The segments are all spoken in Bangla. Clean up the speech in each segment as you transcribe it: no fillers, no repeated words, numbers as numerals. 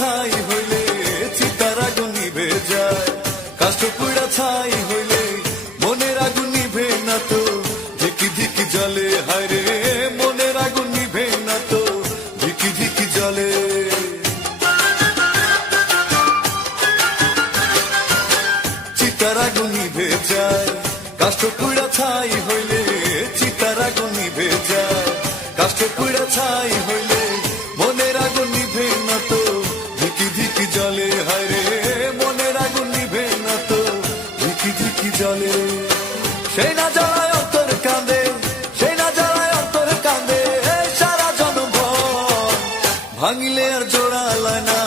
ছাই হইলে চিতার আগুন নিভে যায়, কাষ্ঠ পুড়া ছাই হইলে মনের আগুন নিভে না তো, ধিকি ধিকি জলে হায়রে মনের আগুন নিভে না তো, ধিকি ধিকি জলে। চিতার আগুন নিভে যায়, কাষ্ঠ পুড়া ছাই হইলে চিতার আগুন নিভে যায়, কাষ্ঠ পুড়া ছাই হইলে মনের আগুন নিভে না তো, ধিকি ধিকি জলে হায়রে মনের আগুন নিভে না তো, ধিকি ধিকি জলে। সেই না জ্বালায় অন্তর কাঁদে, সেই না জ্বালায় অন্তর কাঁদে সারা জনগণ, ভাঙিলে আর জোড়ালায় না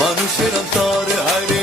মানুষের অন্তর হায়রে